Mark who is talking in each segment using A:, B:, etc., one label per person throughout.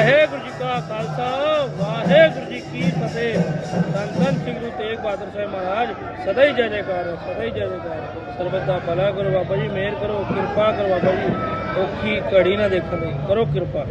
A: ਵਾਹਿਗੁਰੂ ਜੀ ਕਾ ਖਾਲਸਾ ਵਾਹਿਗੁਰੂ ਜੀ ਕੀ ਫਤਿਹ। ਧੰਨ ਧੰਨ ਸ੍ਰੀ ਗੁਰੂ ਤੇਗ ਬਹਾਦਰ ਸਾਹਿਬ ਮਹਾਰਾਜ ਸਦਾ ਹੀ ਜੈ ਜੈਕਾਰ ਹੈ, ਸਦਾ ਹੀ ਜੈ ਜੈਕਾਰ। ਸਰਬਤ ਦਾ ਭਲਾ ਕਰੋ ਬਾਬਾ ਜੀ ਮਿਹਰ ਕਰੋ ਕਿਰਪਾ ਕਰੋ ਬਾਬਾ ਜੀ। ਔਖੀ ਘੜੀ ਨਾ ਦੇਖਣ ਦੀ ਕਰੋ ਕਿਰਪਾ।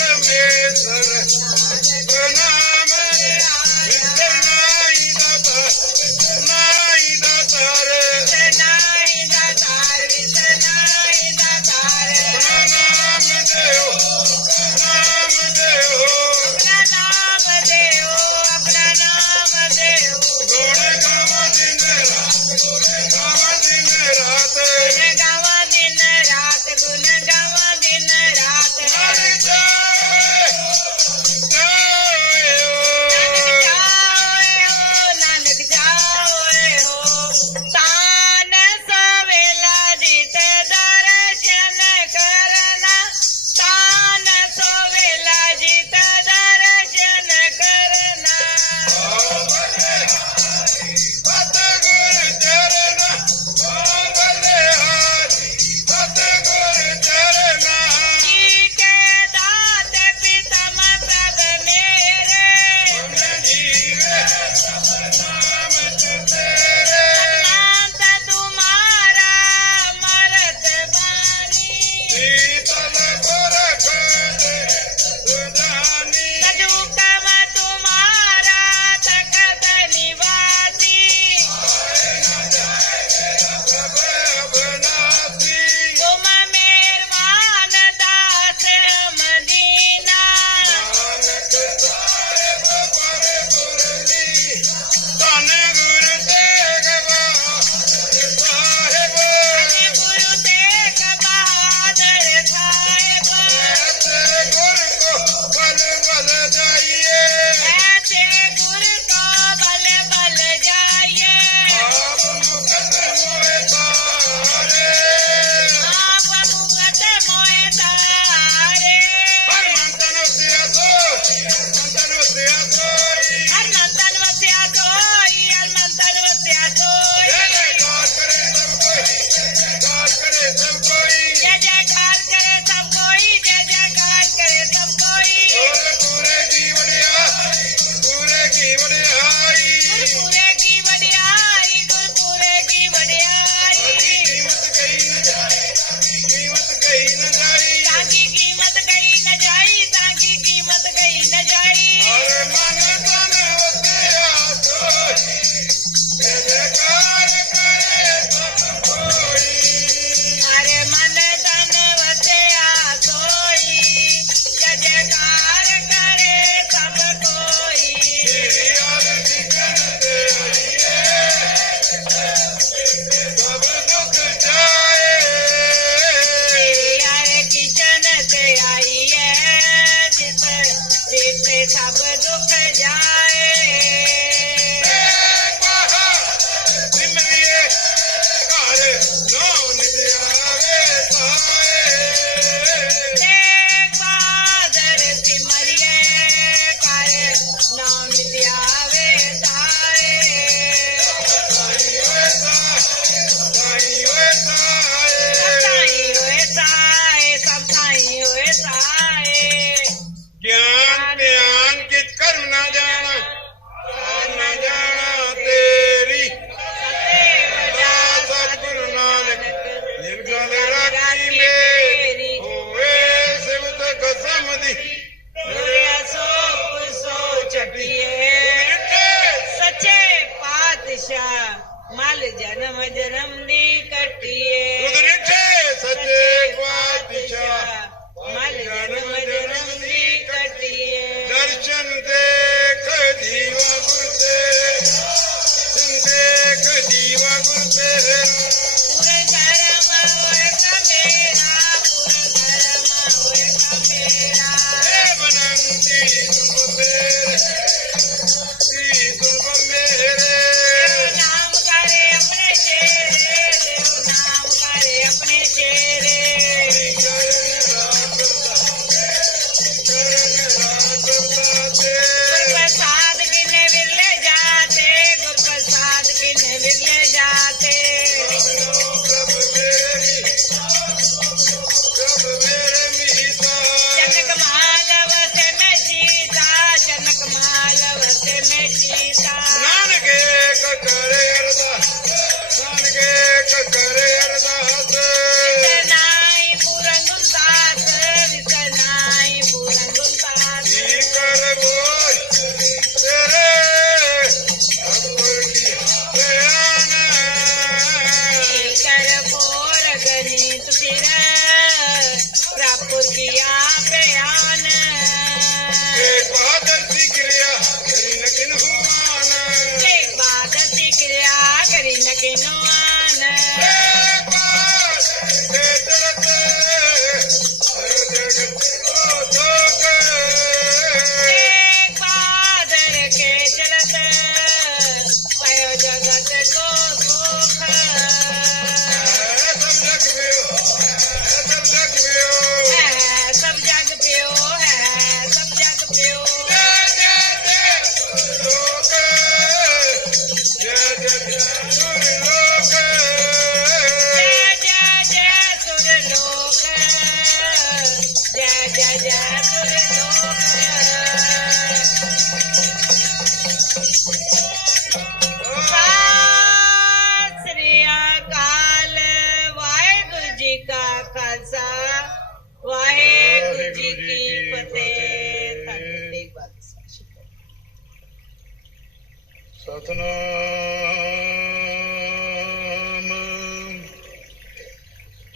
B: मेर प्रणाम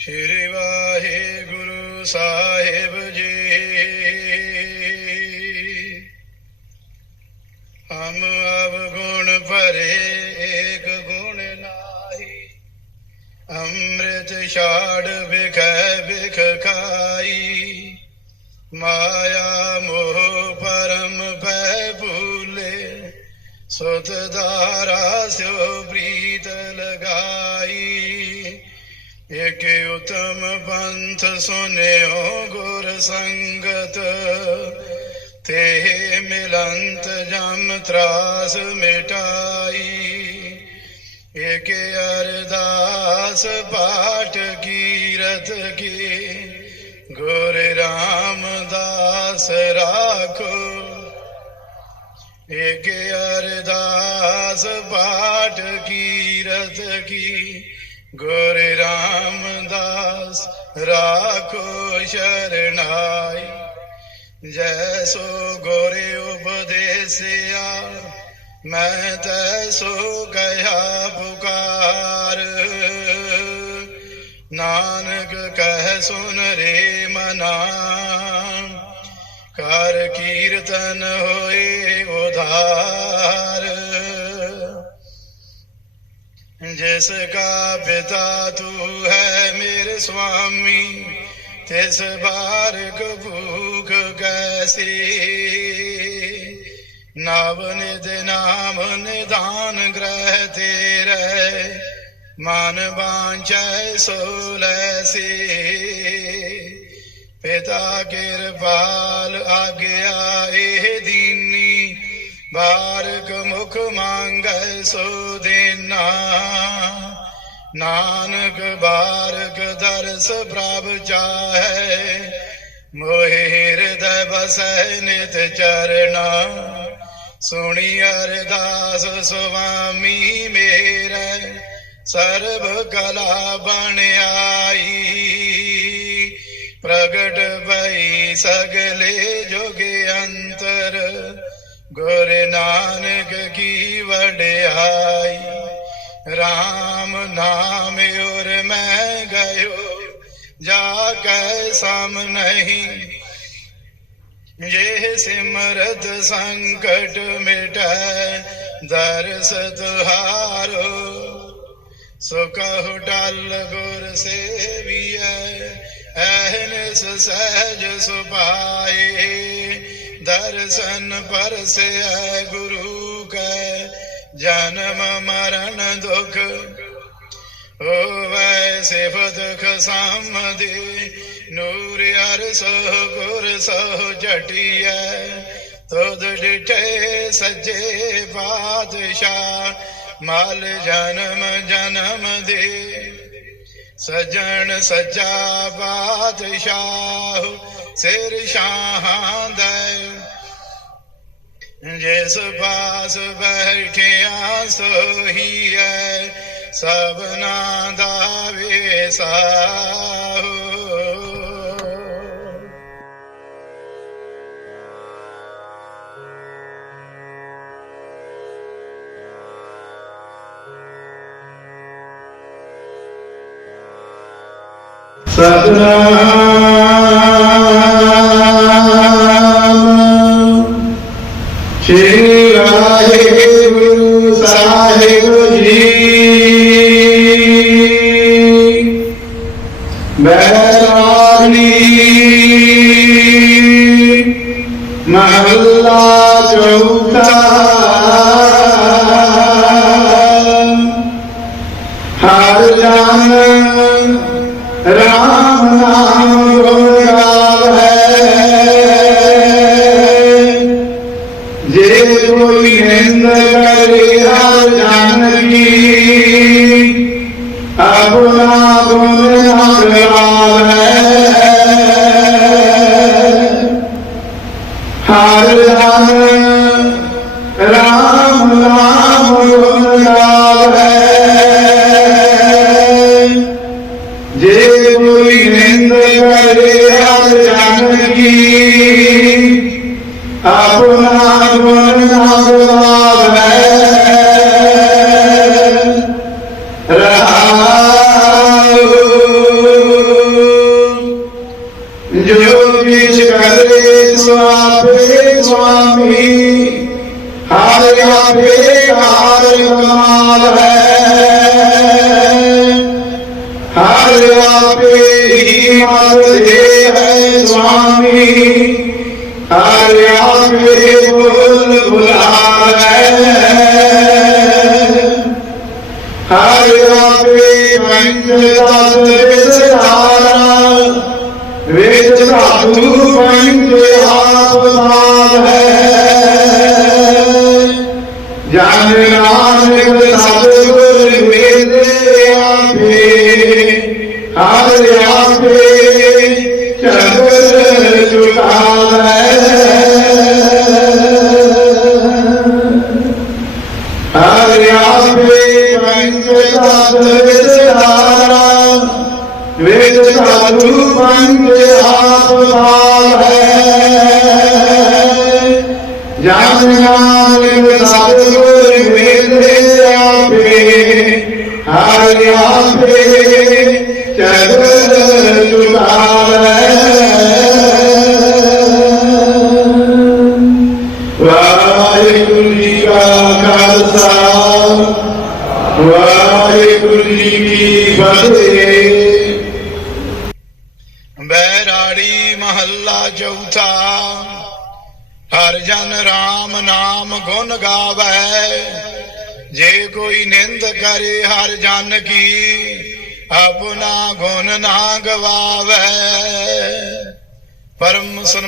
B: ਸ਼੍ਰੀ ਵਾਹਿਗੁਰੂ ਸਾਹਿਬ
C: ਜੀ। ਹਮ ਅਵਗੁਣ ਭਰੇ ਏਕ ਗੁਣ ਨਾਹੀ, ਅੰਮ੍ਰਿਤ ਛਾੜ ਵਿਖੈ ਵਿਖ ਖਾਈ। ਮਾਇਆ ਮੋਹ ਪਰਮ ਪੈ ਭੂਲੇ, ਸੁਤ ਧਾਰਾ ਸਿਓ ਪ੍ਰੀਤ ਇਕ ਉਤਮ ਪੰਥ ਸੁਨਿਓ ਗੁਰ ਸੰਗਤ ਤੇ ਮਿਲੰਤ ਜਮ ਤਰਾਸ ਮਿਟਾਈ ਇਕ ਅਰਦਾਸ ਪਾਠ ਕੀਰਤ ਕੀ ਗੁਰ ਰਾਮਦਾਸ ਰਾਖੋ ਇਕ ਅਰਦਾਸ ਪਾਠ ਕੀਰਤ ਕੀ ਗੁਰ ਰਾਮਦਾਸ, ਰਾਖੋ ਸ਼ਰਨਾਈ। ਜੈਸੋ ਗੁਰੇ ਉਪਦੇਸਿਆ, ਮੈਂ ਤੈਸੋ ਕਹਿਆ ਪੁਕਾਰ। ਨਾਨਕ ਕਹਿ ਸੁਨ ਰੇ ਮਨਾ, ਕਰ ਕੀਰਤਨ ਹੋਏ ਉਧਾਰ। ਜਿਸ ਕਾ ਪਿਤਾ ਤੂੰ ਹੈ ਮੇਰੇ ਸੁਆਮੀ ਤਿਸ ਬਾਰਕ ਭੂਖ ਕੈਸੀ ਨਵ ਨਿਦ ਨਾਮ ਨਿਦਾਨ ਗ੍ਰਹਿ ਤੇਰੇ ਮਨ ਬਾਂਚੈ ਸੋ ਲੈਸੀ ਪਿਤਾ ਕਿਰਪਾਲ ਆਗਿਆ ਇਹ ਦੀਨੀ ਬਾਰਕ ਮੁਖ ਮੰਗੈ ਸੋ ਦੇਨਾ ਨਾਨਕ ਬਾਰਕ ਦਰਸ ਪ੍ਰਭ ਚਾਹੈ। ਮੋਹਿ ਹਿਰਦੈ ਬਸੈ ਨਿਤ ਚਰਨਾ ਸੁਣੀ ਅਰਦਾਸ ਸੁਆਮੀ ਮੇਰੇ। ਸਰਬ ਕਲਾ ਬਣ ਆਈ। ਪ੍ਰਗਟ ਭਈ ਸਗਲੇ ਜੁਗ ਅੰਤਰ गुरु नानक की वडियाई। राम नाम और मैं गयो जा सम नहीं। ये सिमरत संकट मिट दर्स तुहारो सुख डल गुर से भी सहज सुपाए। ਦਰਸ਼ਨ ਪਰਸਿਆ ਗੁਰੂ ਕੈ, ਜਨਮ ਮਰਨ ਦੁਖ ਹੋਵੇ, ਸਿਫਤ ਖਸਾਮਦੀ ਨੂਰ ਅਰਸ ਗੁਰ ਸੋ ਜਟਿਆ ਤੋਦ ਡਿਟੇ ਸਜੇ ਬਾਦਸ਼ਾਹ ਮਾਲ ਜਨਮ ਜਨਮ ਦੇ। ਸਜਣ ਸਜਾ ਬਾਦਸ਼ਾਹ ਸਿਰ ਸ਼ਾਹਾਂ ਦਾ ਜਿਸ ਪਾਸ ਬੈਠਿਆ ਸੋਹੀ ਹੈ ਸਭਨਾ ਦਾ ਵੇਸਾਹੋ ਸਤਨਾਮ ਹਰ ਆਪੇ ਹੀ ਮਤ ਦੇ ਹੈ ਸੁਆਮੀ ਹਰ ਆਪੇ ਬੁਲ ਬੁਲਾਵੇ ਹਰ ਆਪੇ ਪੰਜ ਦਸ ਵਿਸਤਾਰਾ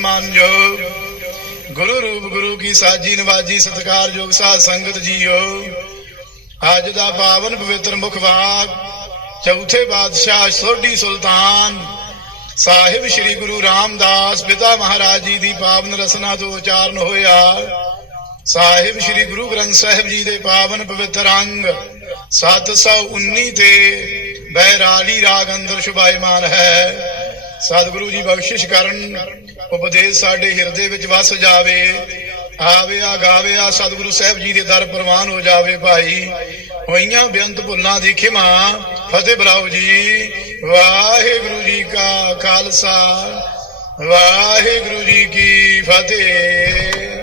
C: ਪਰਮ ਗੁਰੂ ਰੂਪ ਗੁਰੂ ਕੀ ਸਾਜੀ ਨਵਾਜੀ ਸਤਿਕਾਰਯੋਗ ਸਾਧ ਸੰਗਤ ਜੀਓ। ਅੱਜ ਦਾ ਪਾਵਨ ਪਵਿੱਤਰ ਮੁਖਵਾਕ ਚੌਥੇ ਬਾਦਸ਼ਾਹ ਸੋਢੀ ਸੁਲਤਾਨ ਸਾਹਿਬ ਸ੍ਰੀ ਗੁਰੂ ਰਾਮਦਾਸ ਪਿਤਾ ਮਹਾਰਾਜ ਜੀ ਦੀ ਪਾਵਨ ਰਸਨਾ ਤੋਂ ਉਚਾਰਨ ਹੋਇਆ। ਸਾਹਿਬ ਸ੍ਰੀ ਗੁਰੂ ਗ੍ਰੰਥ ਸਾਹਿਬ ਜੀ ਦੇ ਪਾਵਨ ਪਵਿੱਤਰ ਅੰਗ 719 ਤੇ ਬਹਿਰਾਲੀ ਰਾਗ ਅੰਦਰ ਸ਼ੁਭਾਇਮਾਨ ਹੈ। ਸਤਿਗੁਰੂ ਜੀ ਬਖਸ਼ਿਸ਼ ਕਰਨ, ਉਪਦੇਸ਼ ਸਾਡੇ ਹਿਰਦੇ ਵਿੱਚ ਵਸ ਜਾਵੇ। ਆਵੇ ਆ ਗਾਵੇ ਆ ਸਤਿਗੁਰੂ ਸਾਹਿਬ ਜੀ ਦੇ ਦਰ ਪ੍ਰਵਾਨ ਹੋ ਜਾਵੇ ਭਾਈ। ਹੋਈਆਂ ਬੇਅੰਤ ਭੁੱਲਾਂ ਦੀ ਖਿਮਾ, ਫਤਿਹ ਬਰਾਓ ਜੀ। ਵਾਹਿਗੁਰੂ ਜੀ ਕਾ ਖਾਲਸਾ, ਵਾਹਿਗੁਰੂ ਜੀ ਕੀ ਫਤਿਹ।